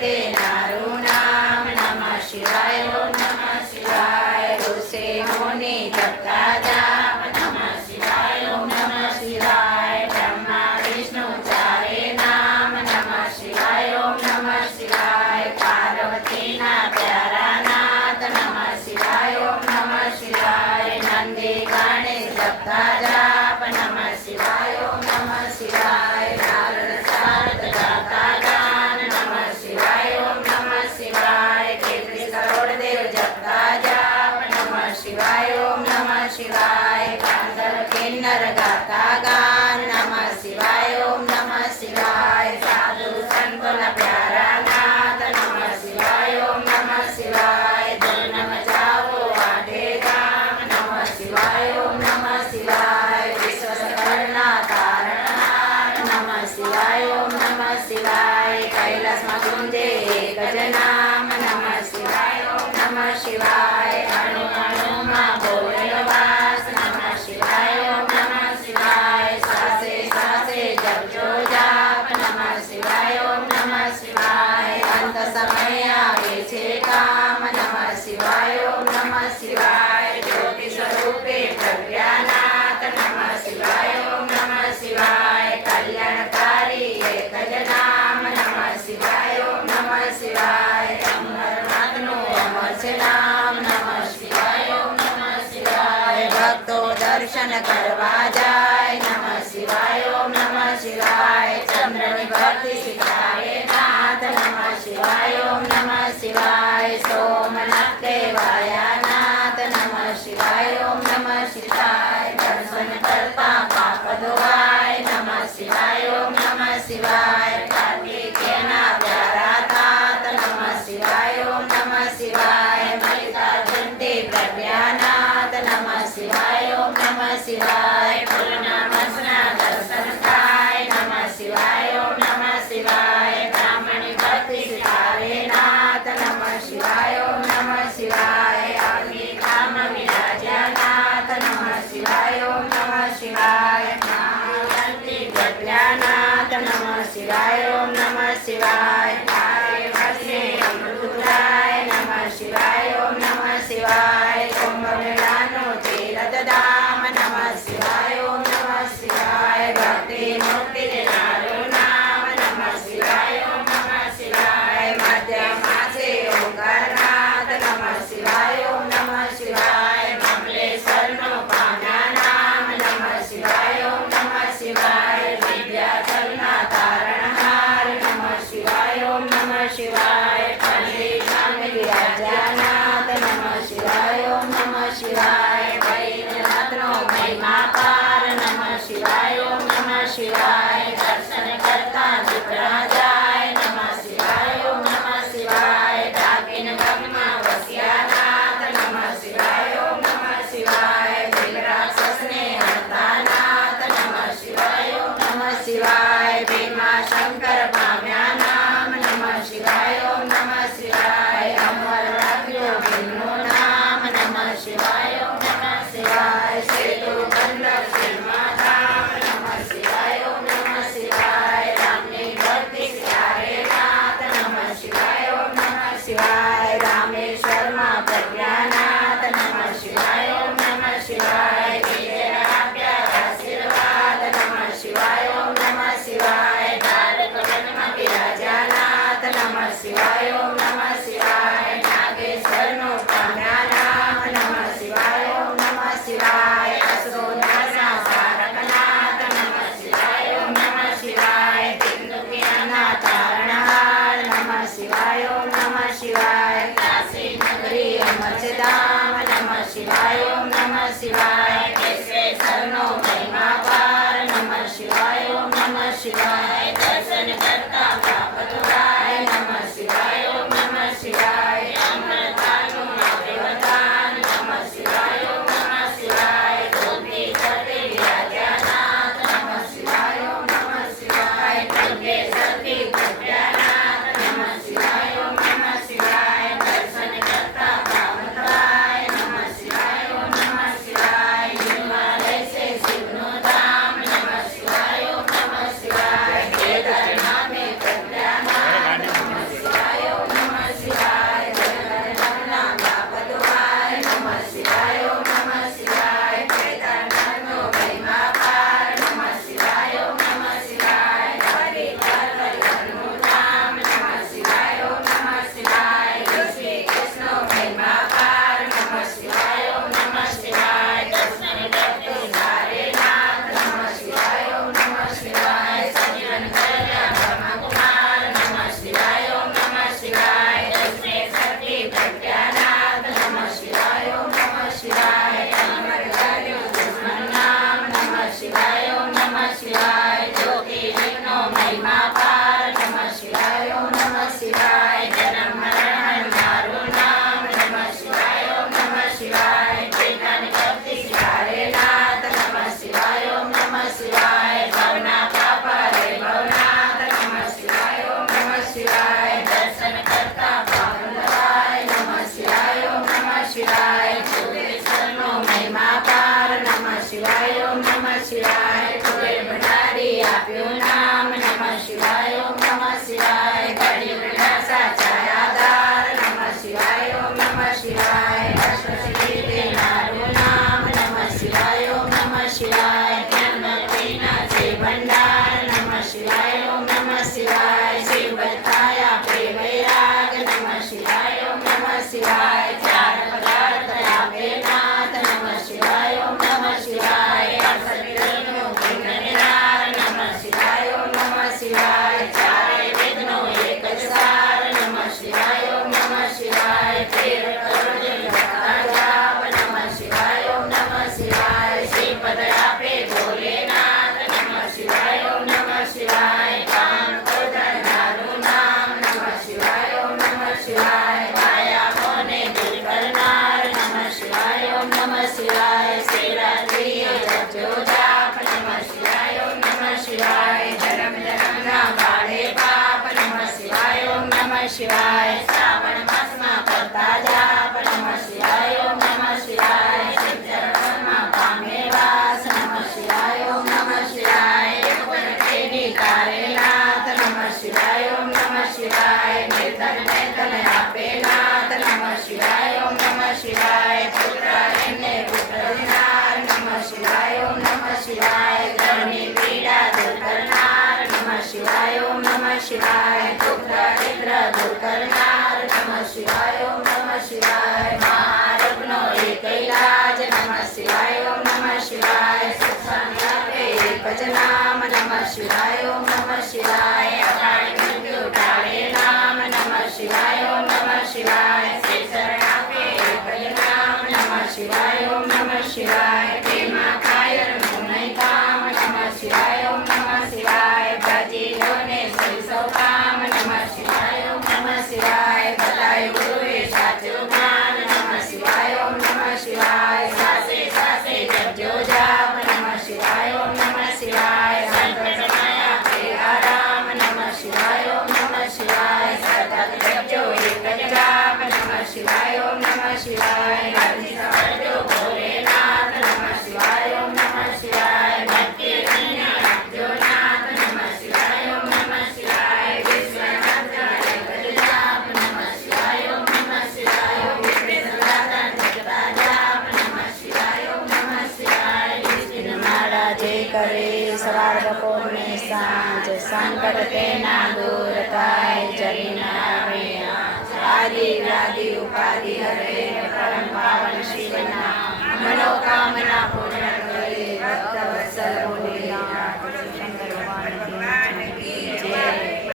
देनारू नाम नमः शिवाय ओम नमः शिवाय। ऋषि मुनि जपता जाप नमः शिवाय ओम नमः शिवाय। ब्रह्मा विष्णु चारे नाम नमः शिवाय ओम नमः शिवाय। पार्वती ना प्यारा नाथ नमः शिवाय ओम नमः शिवाय। नंदी गणेश जपता जाप नमः शिवाय ओम नमः शिवाय। नारद शारद गाता गान नमः शिवाय ओम नमः शिवाय। 33 करोड़ देव जपता जाप नमः शिवाय ओम नमः शिवाय। कांदर किन्नर गाता गान नमः शिवाय ओम नमः शिवाय। साधु संतन प्यारा नाथ नमः शिवाय ओम नमः शिवाय। धन मचाओ आठे गाम नमः शिवाय ओम नमः शिवाय। विश्व सकलना तारणहार नमः शिवाय ओम नमः शिवाय। कैलास में गुंजे एक ज नाम नमः शिवाय ओम नमः शिवाय। अणु अणु में बोले वास नमः शिवाय ओम नमः शिवाय। श्वासे श्वासे जप जो जाप नमः शिवाय ओम नमः शिवाय। अंत समय आवे छे काम नमः शिवाय ओम नमः शिवाय। ज्योति स्वरूपे प्रज्ञानाथ नमः शिवाय ओम नमः शिवाय। कल्याणकारी एक ज नाम नमः शिवाय ओम नमः शिवाय। अमरनाथ नो अमर छे नाम नमः शिवाय ओम नमः शिवाय। भक्तो दर्शन करवा जाय नमः शिवाय ओम नमः शिवाय। चंद्रनी भक्ति सिखाए नाथ नमः शिवाय ओम नमः शिवाय। सोमनाथ देवाया नाथ नमः शिवाय ओम नमः शिवाय। दर्शन करता पाप धोवाय नमः शिवाय ओम नमः शिवाय। कार्तिकेयना प्यारा तात नमः शिवाय ओम नमः शिवाय। मल्लिकार्जुन प्रज्ञानाथ नमः शिवाय ओम नमः शिवाय। पूर्णमस्ना दर्शन काय नमः शिवाय ओम नमः शिवाय। ब्राह्मणी भक्ति सिखावे नाथ नमः शिवाय ओम नमः शिवाय। अग्नि काम विराजा नाथ नमः शिवाय ओम नमः शिवाय। महागणपति प्रज्ञानाथ नमः शिवाय ओम नमः शिवाय। आर्यभट्टे अमृतराय नमः शिवाय ओम नमः शिवाय। कुंभ मेलानो तीर्थ धाम नमः शिवाय ओम नमः शिवाय। भक्ति मुक्ति देनारू नाम नमः शिवाय ओम नमः शिवाय। मध्य मासे ओंकारनाथ नमः शिवाय ओम नमः शिवाय। कमलेश्वर नो पाम्या नाम नमः शिवाय ओम नमः शिवाय। विद्याचलना तारणहार नमः शिवाय ओम नमः शिवाय। पंडित विराजानाथ नमः शिवाय ओम नमः शिवाय। वैद्यनाथ नो महिमा पार नमः शिवाय ओम नमः शिवाय। दर्शन करता विप्रा जाय नमः शिवाय ओम नमः शिवाय। डाकिन ब्रह्मा वस्यानाथ नमः शिवाय ओम नमः शिवाय। राक्षस ने हरता नाथ नमः शिवाय ओम नमः शिवाय। भीमा शंकर पाम्या नाम नमः शिवाय ओम नमः शिवाय। अमर राख्यो विष्णु नाम नमः शिवाय ओम नमः शिवाय। सेतु बंधक सिंहा धाम नमः शिवाय ओम नमः शिवाय। रामनी भक्ति सिखाए नाथ नमः शिवाय ओम नमः शिवाय। रामेश्वर मां प्रज्ञानाथ नमः शिवाय ओम नमः शिवाय। विजयाप्या आशीर्वाद नमः शिवाय ओम नमः शिवाय। तारक जन्म विराजानाथ नमः शिवाय ओम नमः शिवाय। नागेश्वर नो पाम्या नाम नमः शिवाय ओम नमः शिवाय। असुरोदासा सारकनाथ नमः शिवाय ओम नमः शिवाय। तिंदुकियाना तारणहार नमः शिवाय ओम नमः शिवाय। काशी नगरी अमरधाम नमः शिवाय ओम नमः शिवाय। केशवेश्वर नो महिमा पार नमः शिवाय ओम नमः शिवाय। दर्शन करता पाप धोवाय नमः शिवाय ओम नमः शिवाय। अमृतानु देवतान नमः शिवाय ओम नमः शिवाय। गोपी सती विराजानाथ नमः शिवाय ओम नमः शिवाय। गंगे सती प्रज्ञानाथ नमः शिवाय ओम नमः शिवाय। दर्शन करता पाप धोवाय नमः शिवाय ओम नमः शिवाय। हिमालय से शिवनो धाम नमः शिवाय ओम नमः शिवाय। શિવાય જ્યોતિ જીવનો મહિમા પાર નમઃ શિવાય ઓમ નમઃ શિવાય જન્મ મરણ મારું નામ નમઃ શિવાય ઓમ નમઃ શિવાય ચેતન શક્તિ શિવાય નાથ નમઃ શિવાય ઓમ નમઃ શિવાય ભવના પાપ હરે ભવનાથ નમઃ શિવાય ઓમ નમઃ શિવાય દર્શન કરતા પાવનવાય નમઃ શિવાય ઓમ નમઃ શિવાય જોગેશ્વરનો મહિમા પાર નમઃ શિવાય ઓમ નમઃ શિવાય કુબેર ભંડારી આપ્યું નામ નમઃ શિવાય ઓમ નમઃ શિવાય કળિયુગના સાચા આધાર નમઃ શિવાય ઓમ નમઃ શિવાય અશ્વસિદ્ધિ દેનારું નામ નમઃ શિવાય ઓમ નમઃ શિવાય જ્ઞાનમતીના છે ભંડાર નમઃ શિવાય ઓમ નમઃ શિવાય શિવ બતાયા પ્રે વૈરાગ નમઃ શિવાય ઓમ નમઃ શિવાય ચાર પદાર્થ આપે નાથ નમઃ શિવાય ઓમ નમઃ શિવાય અક્ષરનો નિરાર નમઃ શિવાય ઓમ નમઃ શિવાય ચારે વેદનો એક જ સાર નમઃ શિવાય ઓમ નમઃ શિવાય તેર કરોડ લખતા જાપ નમઃ શિવાય ઓમ નમઃ શિવાય શ્રીપદ આપે ભોલેનાથ નમઃ શિવાય ઓમ નમઃ શિવાય કામ કોદરનારું નામ નમઃ શિવાય ઓમ નમઃ શિવાય માયા મોને દૂર કરનાર નમઃ શિવાય ઓમ નમઃ શિવાય શિવરાત્રિએ જપજો જાપ નમઃ શિવાય ઓમ નમઃ શિવાય જન્મ જન્મના બાળે પાપ નમઃ શિવાય ઓમ નમઃ શિવાય શ્રાવણ માસમાં કરતા જાપ નમઃ શિવાય ઓમ નમઃ શિવાય શિવ ચરણમાં પામે વાસ નમઃ શિવાય ઓમ નમઃ શિવાય તેની તારે નાથ નમઃ શિવાય ઓમ નમઃ શિવાય નિર્ધન નેતન આપે નાથ નમઃ શિવાય ઓમ નમઃ શિવાય પુત્ર એને પુત્ર દિનાર નમઃ શિવાય ઓમ નમઃ શિવાય ઘરની પીડા દૂર કરનાર નમઃ શિવાય ઓમ નમઃ શિવાય પુત્ર મિત્ર દૂર કરનાર નમઃ શિવાય ઓમ નમઃ શિવાય મહારોગનો એક ઇલાજ નમઃ શિવાય ઓમ નમઃ શિવાય સત્સંગ આપે એક જ નામ નમઃ શિવાય ઓમ નમઃ શિવાય અકાળ મૃત્યુ ટાળે નામ નમઃ શિવાય ઓમ નમઃ શિવાય શ્રી શરણ આપે એક જ નામ નમઃ શિવાય ઓમ નમઃ શિવાય તેમાં કાયરનું નહીં કામ નમઃ શિવાય ઓમ નમઃ શિવાય ભજીલોને સૌ કામ નમઃ શિવાય ઓમ નમઃ શિવાય બતાય ગુરુએ સાચું જ્ઞાન નમઃ શિવાય ઓમ નમઃ શિવાય સાસે સાસે જપજો જાપ નમઃ શિવાય ઓમ નમઃ શિવાય સંતોષમાયા આપે આરામ નમઃ શિવાય ઓમ નમઃ શિવાય સતત જપજો એક જ જાપ નમઃ શિવાય ઓમ નમઃ શિવાય રાજી સમજો ભોલેનાથ નમઃ શિવાય ઓમ નમઃ શિવાય ભક્તિ રંગને આપજો નાથ નમઃ શિવાય ઓમ નમઃ શિવાય વિશ્વનાથ એક જ જાપ નમઃ શિવાય ઓમ નમઃ શિવાય ઓમ વિશ્વનાથ જપતા જાપ નમઃ શિવાય ઓમ નમઃ શિવાય વિષ્ણુ માળા જે કરે સવાર બપોર ને સાંજ સંકટ તેના દૂર થાય જગીના આદિ વ્યાધિ ઉપાધિ હરે